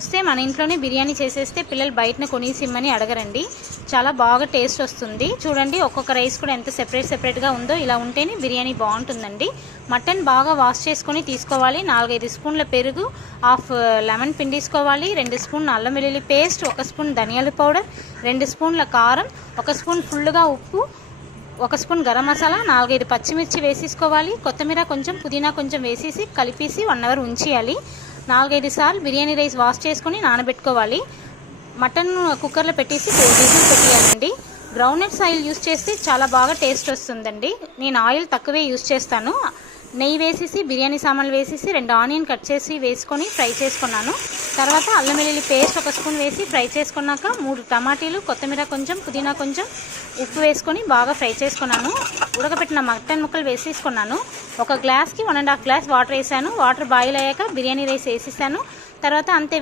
వస్తే మన ఇంట్లోనే బిర్యానీ చేసేస్తే పిల్లలు బయటన కొనేసిమ్మని అడగరండి. చాలా బాగా టేస్ట్ వస్తుంది. చూడండి ఒక్కొక్క రైస్ కూడా ఎంత సెపరేట్గా ఉందో. ఇలా ఉంటేనే బిర్యానీ బాగుంటుందండి. మటన్ బాగా వాష్ చేసుకొని తీసుకోవాలి. 4-5 స్పూన్ల పెరుగు, హాఫ్ లెమన్ పిండేసుకోవాలి. 2 స్పూన్ల అల్లం వెల్లుల్లి పేస్ట్, 1 స్పూన్ ధనియాల పౌడర్, 2 స్పూన్ల కారం, 1 స్పూన్ ఫుల్గా ఉప్పు, 1 స్పూన్ గరం మసాలా, 4-5 పచ్చిమిర్చి వేసేసుకోవాలి. కొత్తిమీర కొంచెం, పుదీనా కొంచెం వేసేసి కలిపేసి 1 అవర్ ఉంచేయాలి. 4-5 సార్లు బిర్యానీ రైస్ వాష్ చేసుకొని నానబెట్టుకోవాలి. మటన్ కుక్కర్లో పెట్టేసి 4 విజిల్ పెట్టేయాలండి. గ్రౌండ్నట్స్ ఆయిల్ యూస్ చేస్తే చాలా బాగా టేస్ట్ వస్తుందండి. నేను ఆయిల్ తక్కువే యూస్ చేస్తాను. నెయ్యి వేసేసి బిర్యానీ సామాన్లు వేసేసి 2 ఆనియన్ కట్ చేసి వేసుకొని ఫ్రై చేసుకున్నాను. తర్వాత అల్లం వెల్లుల్లి పేస్ట్ 1 స్పూన్ వేసి ఫ్రై చేసుకున్నాక 3 టమాటీలు, కొత్తిమీర కొంచెం, పుదీనా కొంచెం, ఉప్పు వేసుకొని బాగా ఫ్రై చేసుకున్నాను. ఉడకపెట్టిన మటన్ ముక్కలు వేసేసుకున్నాను. 1 గ్లాస్కి 1.5 గ్లాస్ వాటర్ వేసాను. వాటర్ బాయిల్ అయ్యాక బిర్యానీ రైస్ వేసేసాను. తర్వాత అంతే